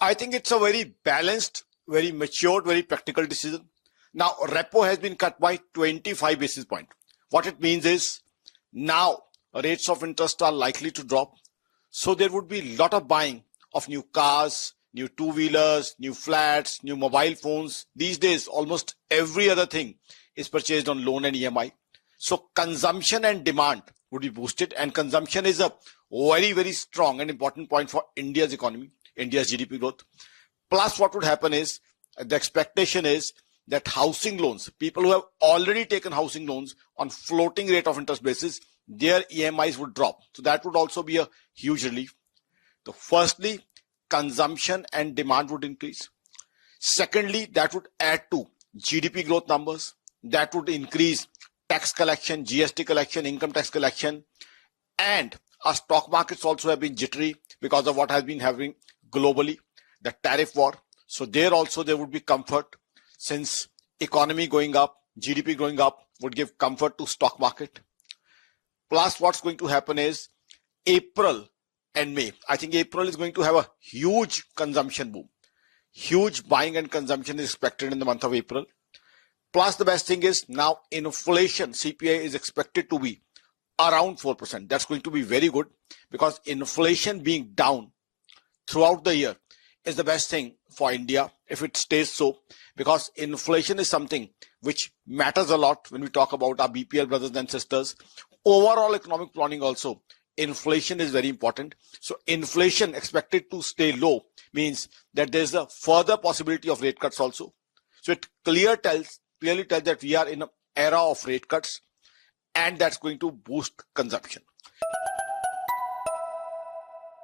I think it's a very balanced, very matured, very practical decision. Now, repo has been cut by 25 basis points. What it means is now rates of interest are likely to drop. So there would be a lot of buying of new cars, new two-wheelers, new flats, new mobile phones. These days, almost every other thing is purchased on loan and EMI. So consumption and demand would be boosted, and consumption is a very, very strong and important point for India's economy, India's GDP growth. Plus, what would happen is the expectation is that housing loans, people who have already taken housing loans on floating rate of interest basis, their EMIs would drop. So that would also be a huge relief. So firstly, consumption and demand would increase. Secondly, that would add to GDP growth numbers. That would increase tax collection, GST collection, income tax collection. And our stock markets also have been jittery because of what has been happening globally, the tariff war. So there also there would be comfort, since economy going up, GDP going up would give comfort to stock market. Plus, what's going to happen is April and May. I think April is going to have a huge consumption boom. Huge buying and consumption is expected in the month of April. Plus, the best thing is now inflation, CPI, is expected to be around 4%. That's going to be very good, because inflation being down throughout the year is the best thing for India if it stays so, because inflation is something which matters a lot when we talk about our BPL brothers and sisters. Overall economic planning also, inflation is very important. So inflation expected to stay low means that there's a further possibility of rate cuts also. So it clearly tells that we are in an era of rate cuts, and that's going to boost consumption.